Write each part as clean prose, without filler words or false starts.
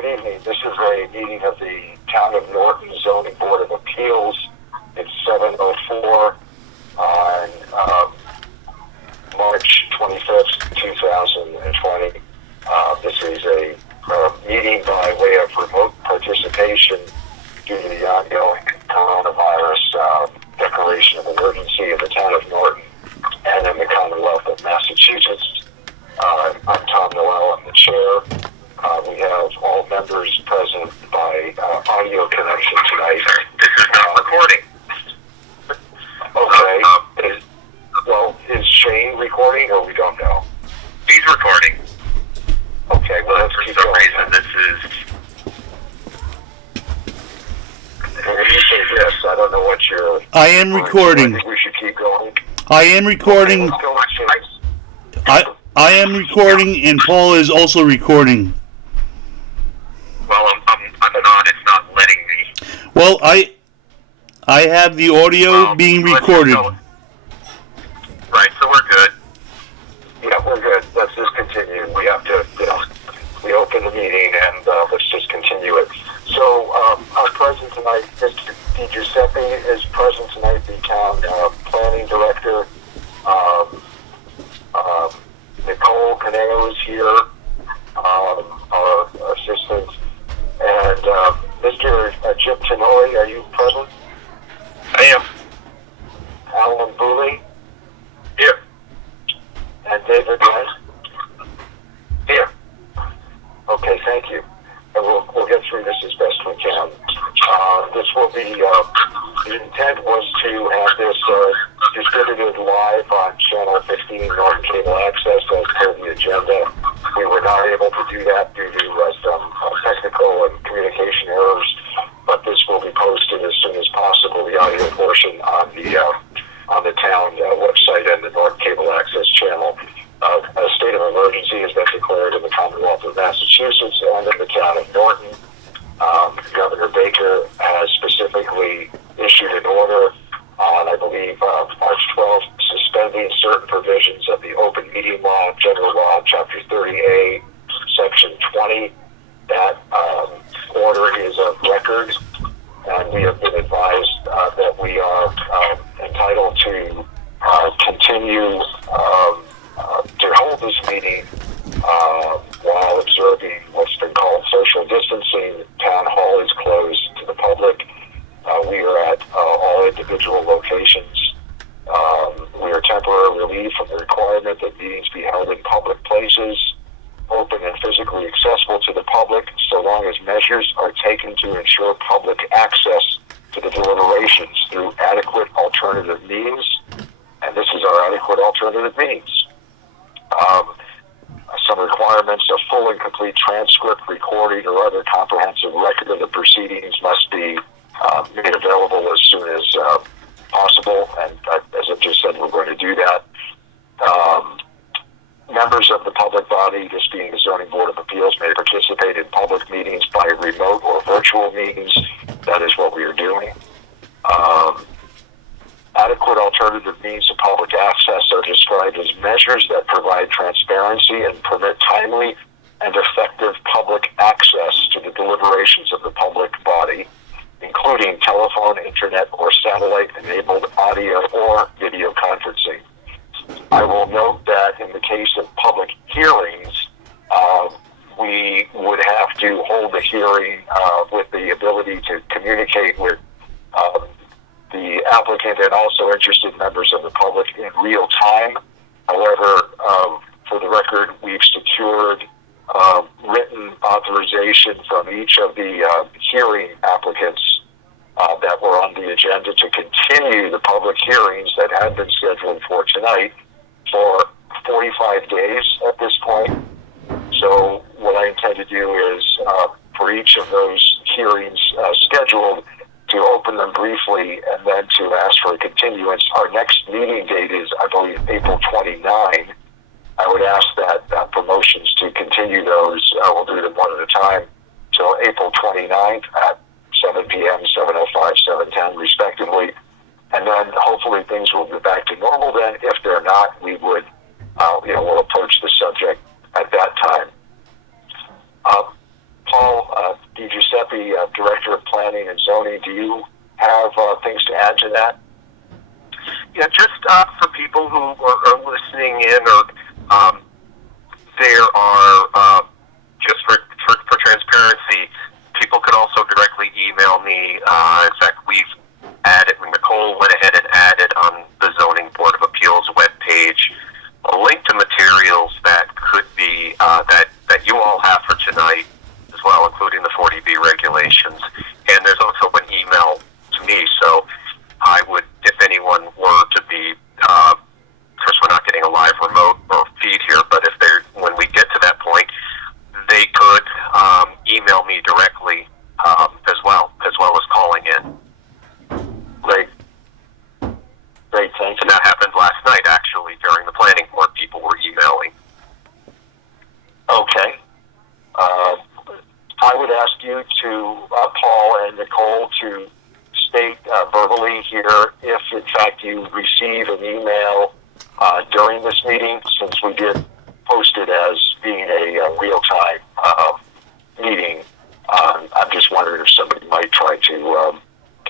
Good evening. This is a meeting of the Town of Norton Zoning Board of Appeals. It's 7:04 on March 25th, 2020. This is a meeting by way of remote participation due to the ongoing coronavirus declaration of emergency in the Town of Norton and in the Commonwealth of Massachusetts. I'm Tom Noel. I'm the chair. We have all members present by audio connection tonight. This is not recording. Okay. Is Shane recording, or we don't know? He's recording. Okay, well, let's keep going. For some reason, this is... When you say this, I don't know what you're... I am recording. I think we should keep going. I am recording. Okay, let's go with Shane. I am recording, and Paul is also recording. Well, I'm not. It's not letting me. Well, I have the audio being recorded. Right, so we're good. Yeah, we're good. Let's just continue. We have to, we open the meeting and let's just continue it. So, our present tonight, Mr. DiGiuseppe is present tonight, the town planning director. Nicole Caneo is here, our assistant. And Mr. Jim Tenori, are you present? I am. Alan Booley? Here. And David Wright? Here. Okay, thank you. And we'll get through this as best we can. This will be, the intent was to have this distributed live on Channel 15 Norton Cable Access as per the agenda. We were not able to do that due to some technical and communication errors, but this will be posted as soon as possible, the audio portion on the town website and the Norton Cable Access channel. A state of emergency has been declared in the Commonwealth of Massachusetts and in the town of Norton. Governor Baker has specifically issued an order on, I believe, March 12th, suspending certain provisions of the Open Meeting Law, General Law, Chapter 30A, Section 20. That order is of record, and we have been advised that we are entitled to continue to hold this meeting while observing what's been called social distancing. Town hall is closed to the public. We are at all individual locations. We are temporarily relieved from the requirement that meetings be held in public places, open and physically accessible to the public, so long as measures are taken to ensure public access to the deliberations through adequate alternative means. And this is our adequate alternative means. Some requirements: a full and complete transcript, recording, or other comprehensive record of the proceedings must be made available as soon as possible. And as I just said, we're going to do that. Members of the public body, this being the Zoning Board of Appeals, may participate in public meetings by remote or virtual means. That is what we are doing. Adequate alternative means of public access are described as measures that provide transparency and permit timely and effective public access to the deliberations of the public body, including telephone, internet, or satellite-enabled audio or video conferencing. I will note that in the case of public hearings, we would have to hold the hearing with the ability to communicate with the applicant and also interested members of the public in real time. However, for the record, we've secured written authorization from each of the hearing applicants that were on the agenda to continue the public hearings that had been scheduled for tonight for 45 days at this point. So what I intend to do is, for each of those hearings scheduled, to open them briefly and then to ask for a continuance. Our next meeting date is, I believe, April 29. I would ask that promotions to continue those. We'll do them one at a time till April 29th at 7 p.m., 7:05, 7:10, respectively. And then hopefully things will be back to normal then. If they're not, we would, we'll approach the subject at that time. Paul, planning and zoning. Do you have things to add to that? Yeah, just for people who are listening in, or there are, just for transparency, people could also directly email me. In fact, Nicole went ahead and added on the Zoning Board of Appeals webpage a link to materials that could be, that you all have for tonight as well, including the 40B regulations. And there's also an email to me, so I would, if anyone were to be, of course we're not getting a live remote or feed here, but if when we get to that point, they could email me directly as well as calling in. Great, thank you. And that happened last night, actually, during the planning board. People were emailing. Okay. I would ask you to, Paul and Nicole, to state verbally here if, in fact, you receive an email during this meeting, since we did post it as being a real-time meeting. I'm just wondering if somebody might try to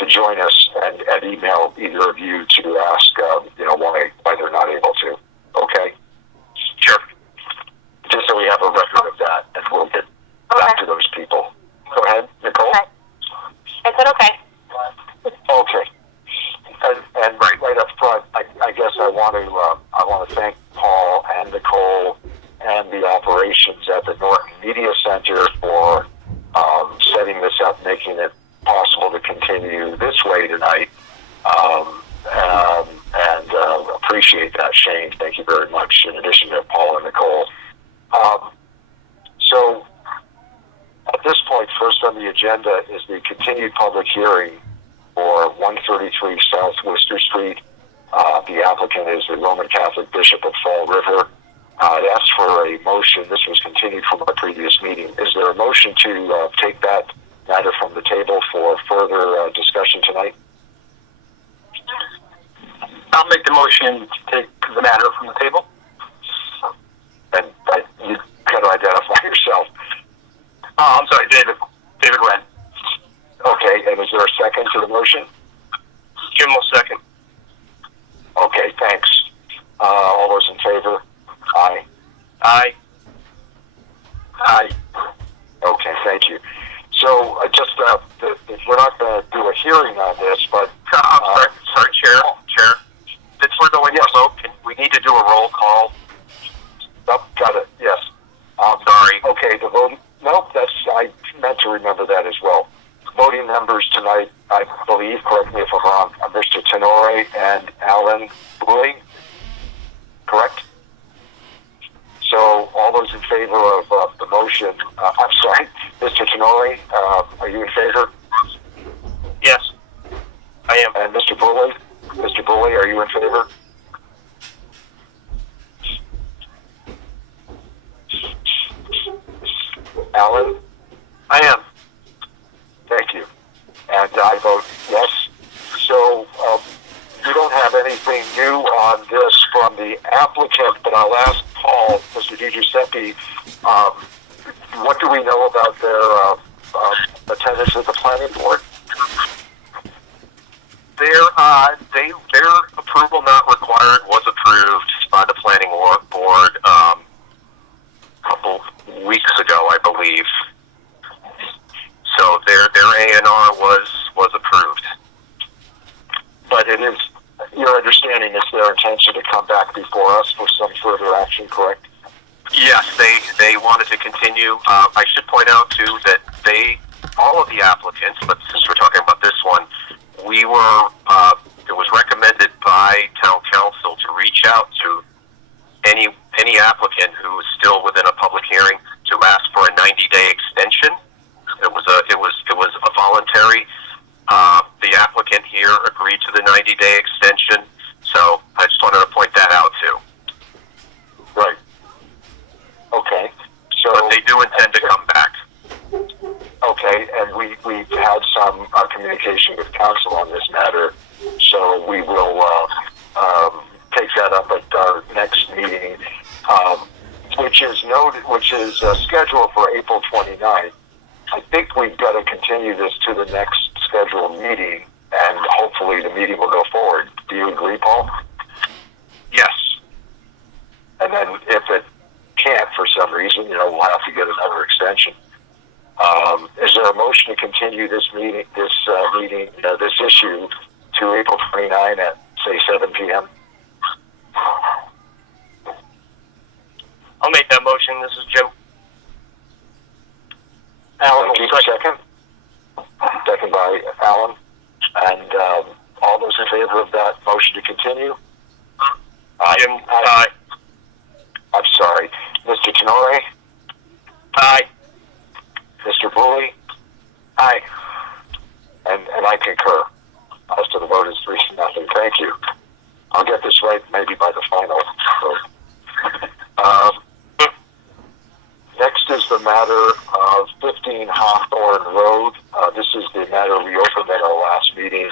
join us and email either of you to ask, why they're not able to. Okay? Sure. Just so we have a record of that, and we'll get back to those people. Go ahead, Nicole. Okay. I said okay. Okay. And right up front, I guess I want to thank Paul and Nicole and the operations at the Norton Media Center for setting this up, making it possible to continue this way tonight. And appreciate that, Shane. Thank you very much, in addition to Paul and Nicole. So at this point, first on the agenda is the continued public hearing for 133 South Worcester Street. The applicant is the Roman Catholic Bishop of Fall River. I'd asked for a motion. This was continued from our previous meeting. Is there a motion to take that matter from the table for further discussion tonight? I'll make the motion to take the matter from the table. And you got to identify yourself. Oh, I'm sorry, David Wren. Okay, and is there a second to the motion? Jim will second. Okay, thanks. All those in favor? Aye. Aye. Aye. Okay, thank you. So, we're not going to do a hearing on this, but... I'm sorry, Chair. Since we're going remote, we need to do a roll call. Oh, got it, yes. Sorry. Okay, the vote... Nope, I meant to remember that as well. Voting members tonight, I believe, correct me if I'm wrong, are Mr. Tenore and Alan Booley, correct? So, all those in favor of the motion, I'm sorry, Mr. Tenore, are you in favor? Yes, I am. And Mr. Booley, are you in favor? Alan? I am. Thank you. And I vote yes. So, we don't have anything new on this from the applicant, but I'll ask Paul, Mr. DiGiuseppe, what do we know about their attendance at the planning board? Their approval not required was approved by the planning board a couple weeks ago, I believe. So their A&R was approved. But it is, your understanding is their intention to come back before us for some further action, correct? Yes, they wanted to continue. I should point out, too, that all of the applicants, but since we're talking about this one, it was recommended by town council to reach out to any applicant who is still within a public hearing to ask for a 90-day extension. It was a voluntary. The applicant here agreed to the 90-day extension, so I just wanted to point that out too. Right. Okay. So, but they do intend to come back. Okay, and we've had some communication with council on this matter, so we will take that up at our next meeting, which is scheduled for April 29th. I think we've got to continue this to the next scheduled meeting, and hopefully the meeting will go forward. Do you agree, Paul? Yes. And then if it can't for some reason, we'll have to get another extension. Is there a motion to continue this issue to April 29 at, say, 7 p.m.? I'll make that motion. This is Jim. Alan, second. Second by Alan. And all those in favor of that motion to continue? Jim, aye. I'm sorry. Mr. Tenore? Aye. Mr. Bully? Aye. And I concur. As to the vote is 3-0. Thank you. I'll get this right maybe by the final vote. Next is the matter of 15 Hawthorne Road. This is the matter we opened at our last meeting.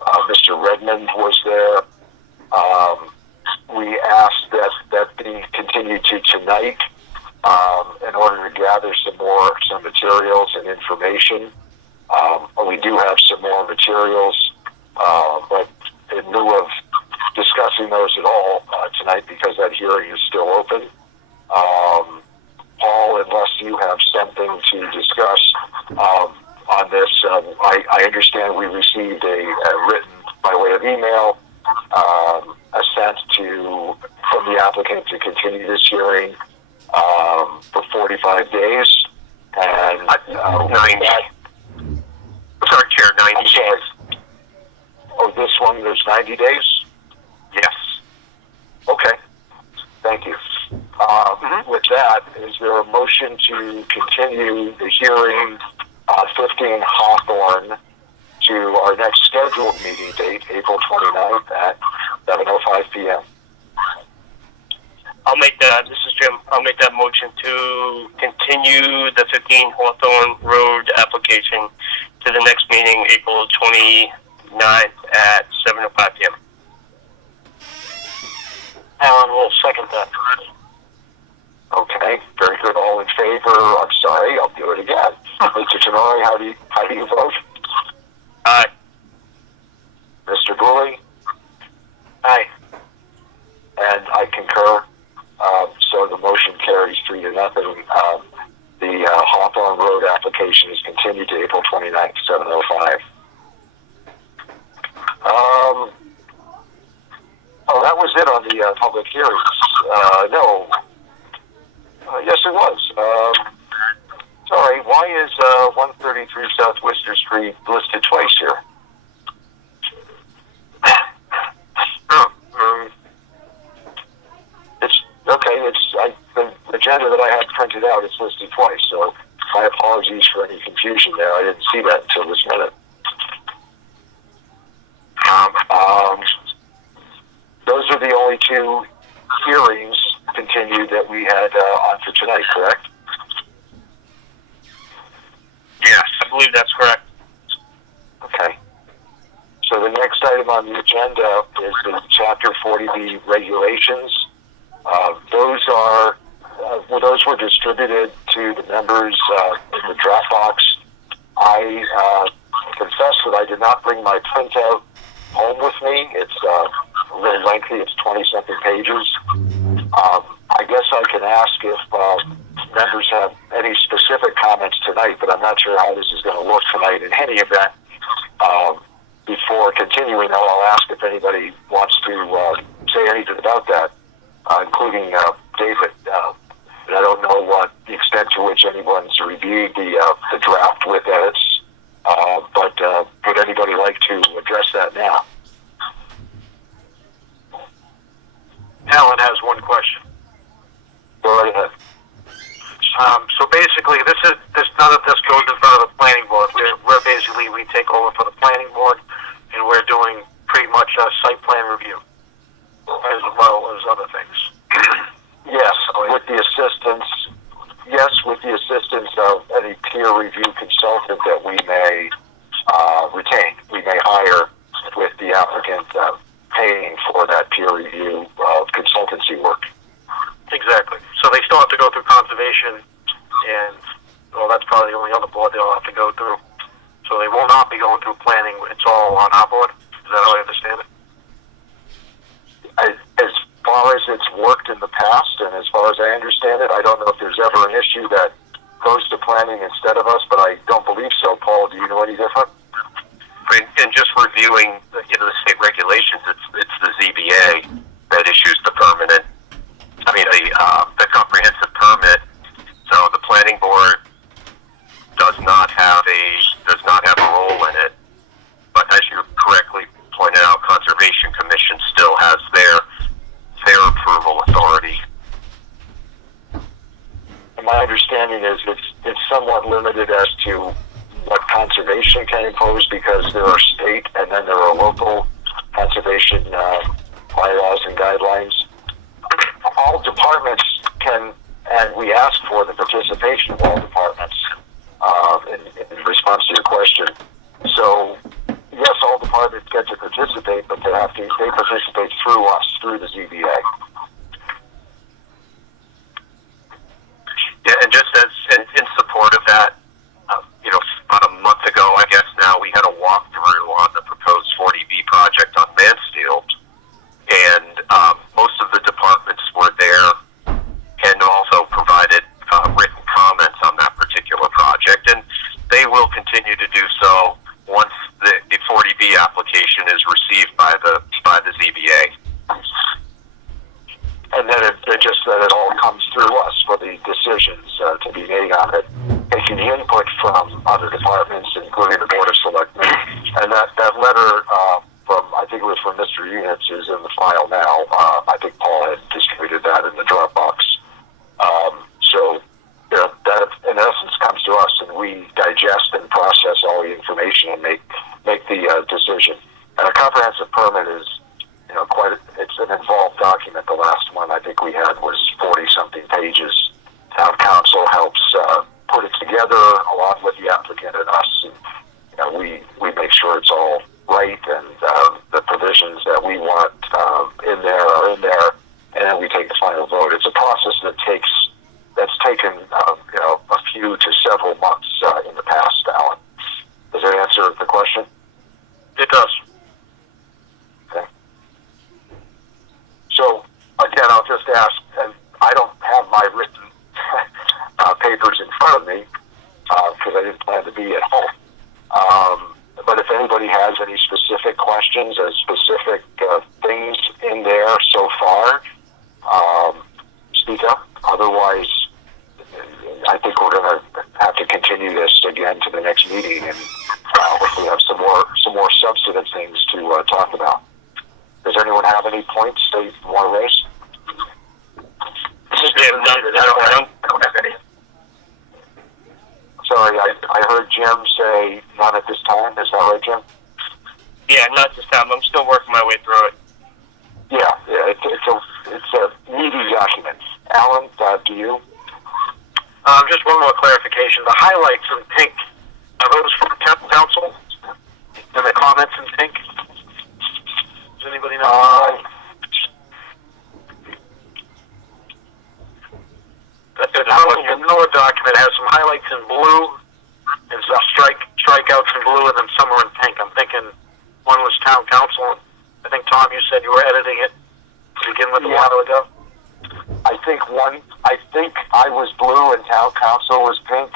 Mr. Redmond was there. We asked that be continued to tonight in order to gather some materials and information. We do have some more materials, but in lieu of discussing those at all tonight, because that hearing is still open, Paul, unless you have something to discuss on this, I understand we received a written, by way of email, assent from the applicant to continue this hearing for 45 days. And 90. Sorry, Chair, 90 days. Oh, this one, there's 90 days? Yes. Okay. Thank you. With that, is there a motion to continue the hearing 15 Hawthorne to our next scheduled meeting date, April 29th at 7:05 p.m.? I'll make that. This is Jim. I'll make that motion to continue the 15 Hawthorne Road application to the next meeting, April 29th at 7:05 p.m. Alan will second that. Okay, very good. All in favor? I'm sorry, I'll do it again. Mr. Tenori, how do you vote? Aye. Mr. Bully? Aye. And I concur. So the motion carries 3-0. The Hawthorne Road application is continued to April 29th, 7:05. That was it on the public hearings. No. Yes, it was. Sorry, why is 133 South Worcester Street listed twice here? It's okay. The agenda that I had printed out, it's listed twice. So my apologies for any confusion there. I didn't see that until this minute. Those are the only two hearings continued that we had on for tonight, correct? Yes. I believe that's correct. Okay. So the next item on the agenda is the Chapter 40B regulations. Those were distributed to the members in the Dropbox. I confess that I did not bring my printout home with me. It's a little lengthy. It's 20-something pages. I guess I can ask if members have any specific comments tonight, but I'm not sure how this is going to look tonight in any event. Before continuing, though, I'll ask if anybody wants to say anything about that, including David. And I don't know the extent to which anyone's reviewed the draft with edits, but would anybody like to address that now? Alan has one question. Go right ahead. So basically, none of this goes in front of the planning board. We're basically, we take over for the planning board, and we're doing pretty much a site plan review, as well as other things. Yes, with the assistance of any peer review consultant that we may retain. We may hire with the applicant paying for that peer review consultancy work. Exactly. So they still have to go through conservation and well, that's probably the only other board they'll have to go through. So they will not be going through planning. It's all on our board. Is that how I understand it? As far as it's worked in the past, and as far as I understand it, I don't know if there's ever an issue that goes to planning instead of us, but I don't believe so. Paul, do you know any different? And just reviewing the state regulations, it's the ZBA that issues the permanent. I mean the comprehensive permit. So the planning board does not have a role in it. But as you correctly pointed out, Conservation Commission still has their approval authority. And my understanding is it's somewhat limited as to what conservation can impose, because there are state and then there are local conservation bylaws and guidelines. All departments can, and we ask for the participation of all departments in response to your question. So, yes, all departments get to participate, but they participate through us, through the ZBA. Yeah, and just as in support of that, about a month ago, I guess now, we had a walkthrough on the proposed 40B project on Mansfield, and most of the departments were there and also provided written comments on that particular project, and they will continue to do so once the 40B application is received by the ZBA. And then it all comes through us for the decisions to be made on it, taking the input from other departments, including the Board of Selectmen. And that letter from, I think it was from Mr. Units, is in the file now. I think Paul had distributed that in the Dropbox. So, that in essence comes to us, and we digest and process all the information and make the decision. And a comprehensive permit is, it's an involved document. The last one I think we had was 40-something pages. Town council helps put it together along with the applicant and us. And, we make sure it's all right, and the provisions that we want in there are in there, and then we take the final vote. It's a process that's taken a few to several months in the past, Alan. Does that answer the question? It does. Okay. So, again, I'll just ask, and I don't have my written papers in front of me, because I didn't plan to be at home. But if anybody has any specific questions or specific things in there so far, speak up. Otherwise, I think we're going to have to continue this again to the next meeting, and hopefully have some more substantive things to talk about. Does anyone have any points they want to raise? I don't have any. Sorry, I heard Jim say none at this time. Is that right, Jim? Yeah, not this time. I'm still working my way through it. Yeah, it's a meaty document. Alan, do you? Just one more clarification. The highlights in pink, are those from council? And the comments in pink? Does anybody know? The Miller document has some highlights in blue and some strikeouts in blue, and then some are in pink. I'm thinking one was town council. I think, Tom, you said you were editing it to begin with a while ago. I think I was blue and town council was pink.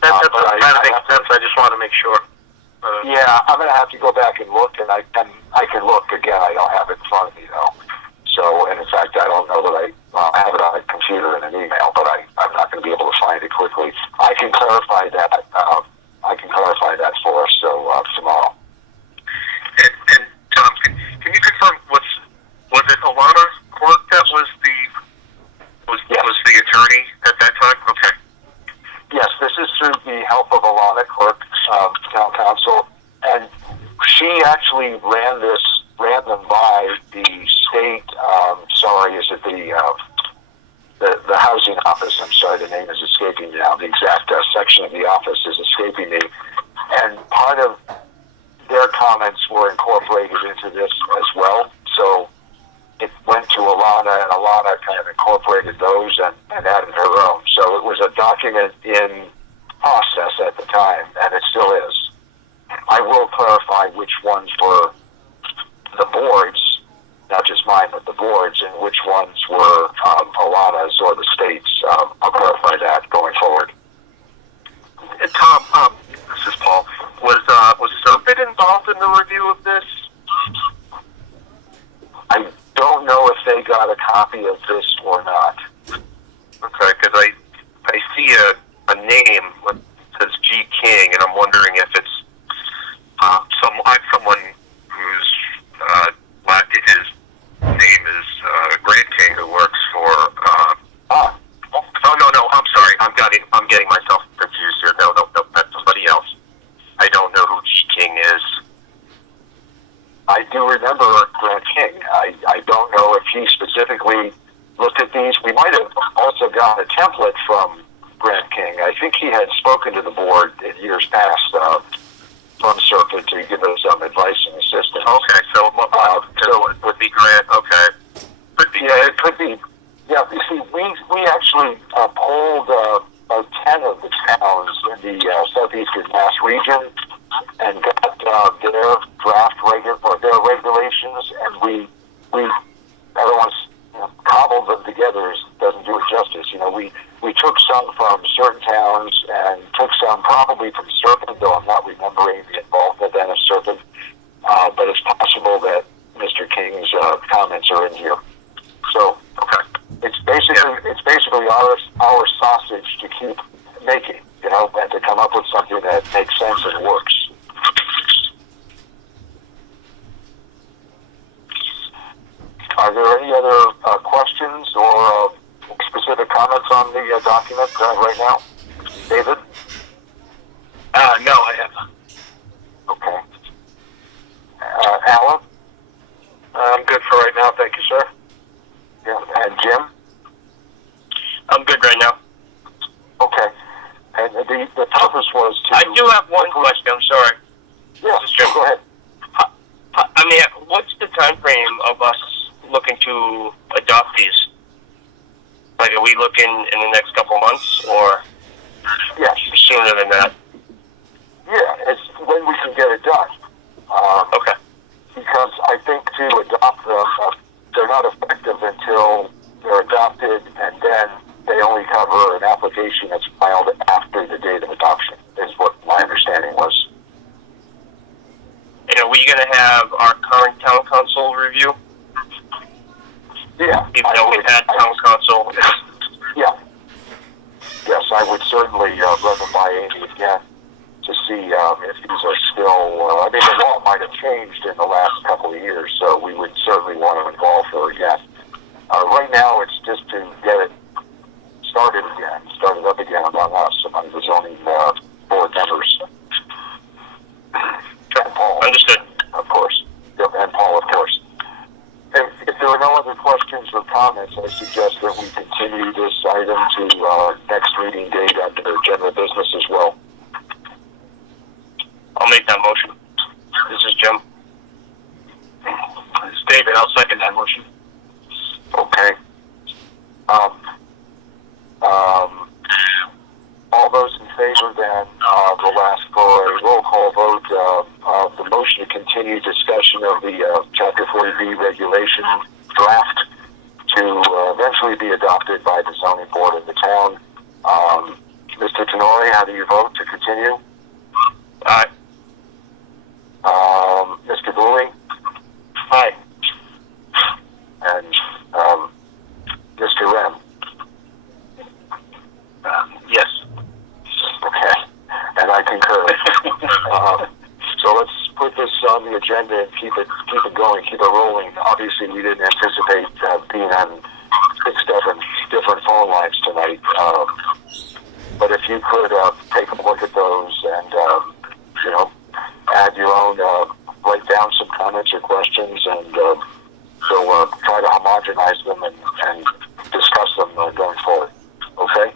That kind of makes sense. I just want to make sure. Yeah, I'm going to have to go back and look, and I can look again. I don't have it in front of me, though. So, and in fact, I don't know that I have it on a computer in an email, but I'm not going to be able to find it quickly. I can clarify that. For us. So tomorrow. And Tom, can you confirm was it Alana Clark that was the attorney at that time? Okay. Yes, this is through the help of Alana Clark, town council, and she actually ran them by the state. Is it the housing office? I'm sorry, the name is escaping me now. The exact section of the office is escaping me, and part of their comments were incorporated into this as well. So it went to Alana, and Alana kind of incorporated those and added her own. So it was a document in process at the time, and it still is. I will clarify which ones were the boards, not just mine, but the boards, and which ones were Alana's or the state's. I'll clarify that going forward. And Tom, this is Paul. Was Serpent involved in the review of this? I don't know if they got a copy of this or not. Okay, because I see a name that says G. King, and I'm wondering if it's someone whose his name is Grant King, who works for. Oh no, I'm sorry, I'm getting myself confused here. No, that's somebody else. I don't know who G. King is. I do remember Grant King. I don't know if he specifically looked at these. We might have also got a template from Grant King. I think he had spoken to the board in years past from Serpent to give us some advice and assistance. Okay, so it would be Grant. Okay, could be. Yeah, it could be. Yeah, you see, we actually polled about 10 of the towns in the southeastern Mass region and got their draft their regulations, and we I don't want to cobble them together. Doesn't do it justice. We took some from certain towns and took some probably from Serpent, though I'm not remembering the involvement then of Serpent. But it's possible that Mr. King's comments are in here. So it's basically our sausage to keep making, and to come up with something that makes sense and works. Are there any other questions or specific comments on the document right now? David? No, I haven't. Okay. Alan? I'm good for right now, thank you, sir. Yeah. And Jim? I'm good right now. Okay. And the purpose was to... I do have one question, I'm sorry. Yeah, This is Jim. go ahead. I mean, what's the time frame of us looking to adopt these? Like, are we looking in the next couple months, or Yes. sooner than that? Yeah, it's when we can get it done. Okay. Because I think to adopt them, they're not effective until they're adopted, and then they only cover an application that's filed after the date of adoption, is what my understanding was. And are we going to have our current town council review? Yeah. Even though we've had town council? Yeah. Yes, I would certainly run them by Amy again to see if these are still... I mean, the law might have changed in the last couple of years, so we would certainly want to involve her again. Right now, it's just to get it started up again among us, among the zoning board members. And Paul. Understood. Of course. Yep, and Paul, of course. If there are no other questions or comments, I suggest that we continue this item to next reading date under general business as well. I'll make that motion. This is Jim. This is David, I'll second that motion. Okay. All those in favor then will ask for a roll call vote of the motion to continue discussion of the Chapter 40B regulation draft to eventually be adopted by the zoning board of the town. Mr. Tenori, how do you vote to continue? Aye. Mr. Booley? Aye. And Mr. Rem? Yes. Okay, and I concur. So let's put this on the agenda and keep it going, keep it rolling. Obviously, we didn't anticipate being on 6 different phone lines tonight. But if you could take a look at those and add your own, write down some comments or questions, and so try to homogenize them and discuss them going forward. Okay.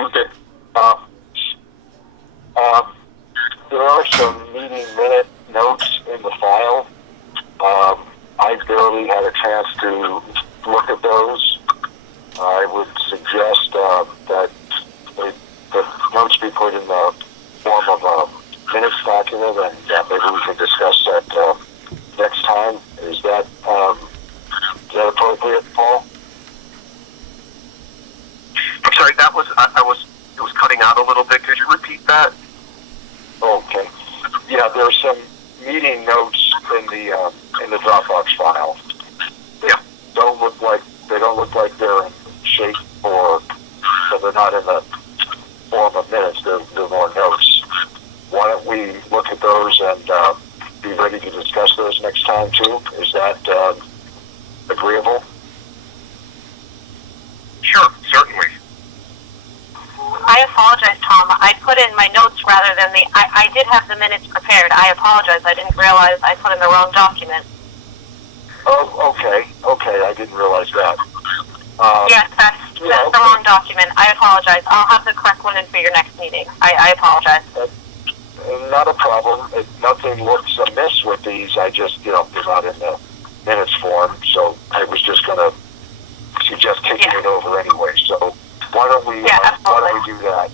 Okay. There are some meeting minute notes in the file. I barely had a chance to look at those. I would suggest that be put in the form of a minutes document, and maybe we can discuss that next time. Is that appropriate, Paul? I'm sorry, it was cutting out a little bit. Could you repeat that? Okay. Yeah, there's some meeting notes in the Dropbox file. Yeah. They don't look like they're in shape, or so they're not in the form of minutes. They're more notes. Why don't we look at those and be ready to discuss those next time too? Is that agreeable? Sure, certainly. I apologize, Tom. I put in my notes rather than I did have the minutes prepared. I apologize. I didn't realize I put in the wrong document. Oh, okay. I didn't realize that. Yes, that's the wrong document. I apologize. I'll have the correct one in for your next meeting. I apologize. Not a problem. Nothing looks amiss with these. I just, they're not in the minutes form, so I was just going to suggest kicking it over anyway. So why don't we do that?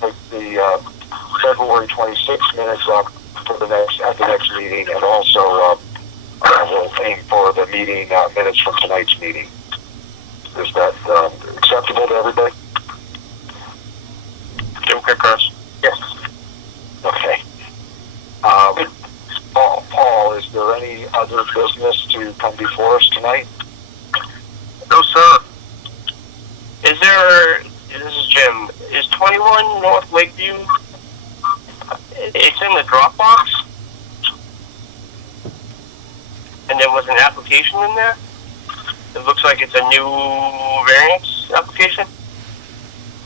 Take the February 26th minutes up for at the next meeting, and also we'll aim for the meeting minutes from tonight's meeting. Is that acceptable to everybody? Okay, Chris. Yes. Okay. Paul, is there any other business to come before us tonight? No, sir. This is Jim. Is 21 North Lakeview, it's in the Dropbox? And there was an application in there? It looks like it's a new variance application?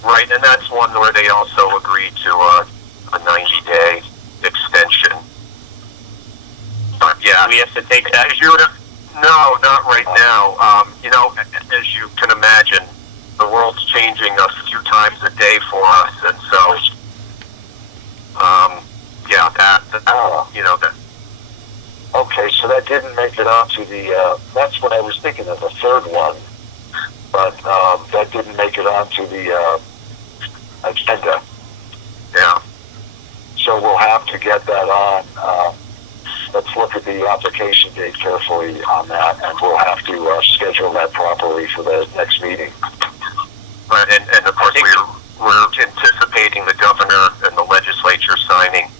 Right, and that's one where they also agreed to a 90-day extension. But yeah, Do we have to take that? No, not right now. As you can imagine, the world's changing a few times a day for us, and so, that. Okay, so that didn't make it onto the, that's what I was thinking of, the third one, but that didn't make it onto the agenda. Yeah. So we'll have to get that on. Let's look at the application date carefully on that, and we'll have to schedule that properly for the next meeting. Right, and of course we're anticipating the governor and the legislature signing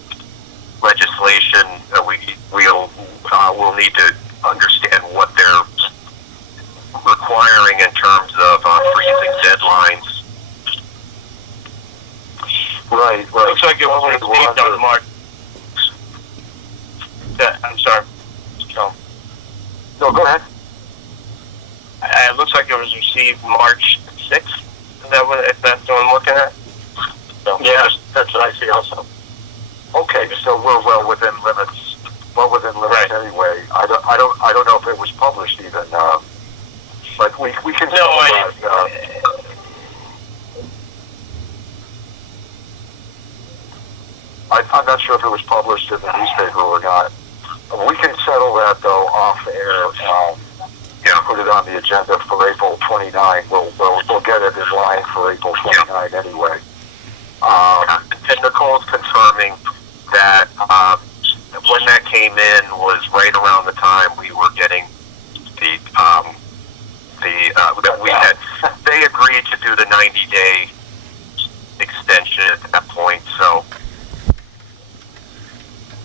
legislation. We'll need to understand what they're requiring in terms of freezing deadlines. Right. Looks like it was received on March. I'm sorry. No, go ahead. It looks like it was received March 6th. Is that if that's what I'm looking at? So, yeah, that's what I see also. Okay, so we're well within limits. Right. Anyway. I don't know if it was published even. But we can. No, I'm not sure if it was published in the newspaper or not. We can settle that though off air. Put it on the agenda for April 29. We'll get it in line for April 29 anyway. And Nicole's confirming that when that came in was right around the time we were getting they agreed to do the 90-day extension at that point. So,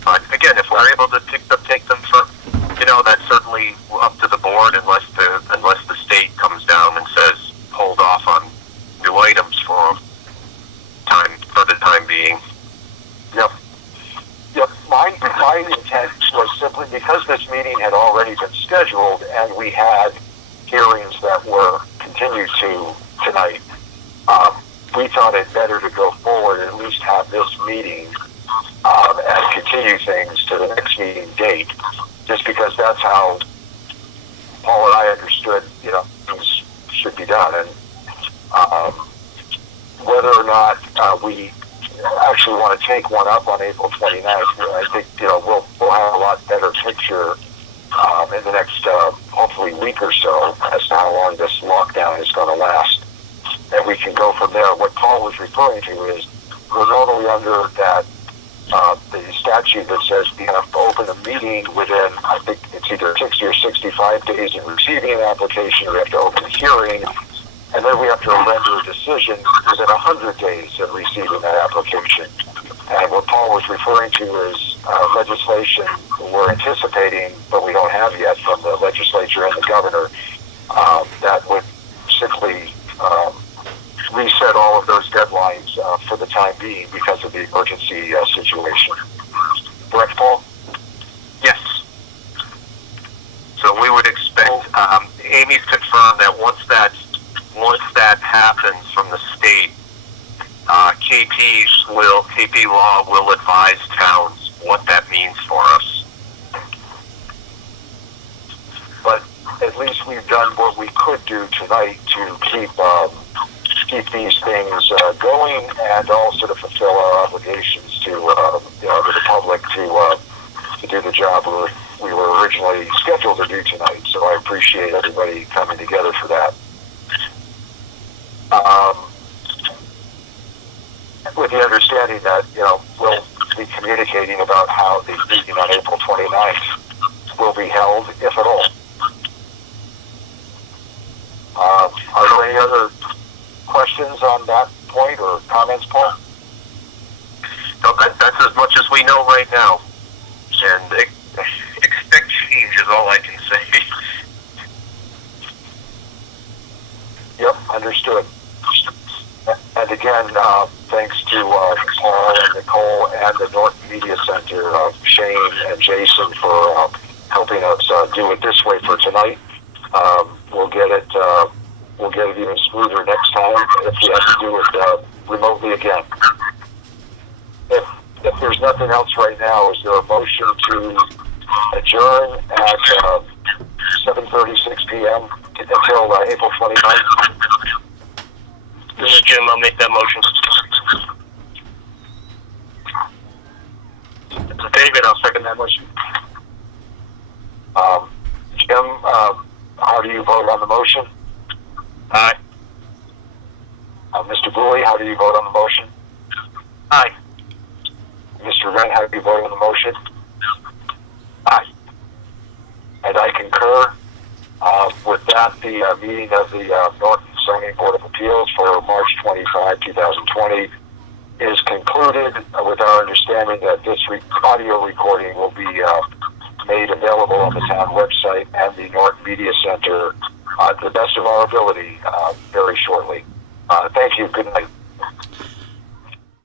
but again, if we're able to take them for, that's certainly up to the board, unless the state comes down and says hold off on new items for the time being. Yep. My intent was simply because this meeting had already been scheduled and we had hearings that were continued to tonight. We thought it better to go forward and at least have this meeting and continue things to the next meeting date, just because that's how Paul and I understood, things should be done. And whether or not we actually want to take one up on April 29th, I think, we'll have a lot better picture in the next, hopefully, week or so as to how long this lockdown is going to last. And we can go from there. What Paul was referring to is we're normally under that the statute that says we have to open a meeting within, I think it's either 60 or 65 days of receiving an application, or we have to open a hearing, and then we have to render a decision within 100 days of receiving that application. And what Paul was referring to is legislation we're anticipating, but we don't have yet, from the legislature and the governor, that would simply reset all of those deadlines for the time being because of the emergency situation. Correct, Paul? Yes. So we would expect, Amy's confirmed that once that happens from the state, KP Law will advise towns what that means for us. But at least we've done what we could do tonight to keep these things going, and also to fulfill our obligations to the public to do the job we were originally scheduled to do tonight. So I appreciate everybody coming together for that. With the understanding that we'll be communicating about how the meeting on April 29th will be held, if at all. Are there any other questions on that point or comments, Paul? No, that's as much as we know right now. And expect change is all I can say. Yep, understood. And again, thanks to Paul and Nicole and the Norton Media Center, Shane and Jason, for helping us do it this way for tonight. We'll get it even smoother next time if we have to do it remotely again. If there's nothing else right now, is there a motion to adjourn at 7:36 p.m. until April 29th? This is Jim. I'll make that motion. David, I'll second that motion. Jim, how do you vote on the motion? Aye. Mr. Booley, how do you vote on the motion? Aye. Mr. Wren, how do you vote on the motion? Aye. And I concur. With that, the meeting of the Norton Zoning Board of Appeals for March 25, 2020 is concluded, with our understanding that this audio recording will be made available on the town website and the Norton Media Center to the best of our ability very shortly. Thank you. Good night.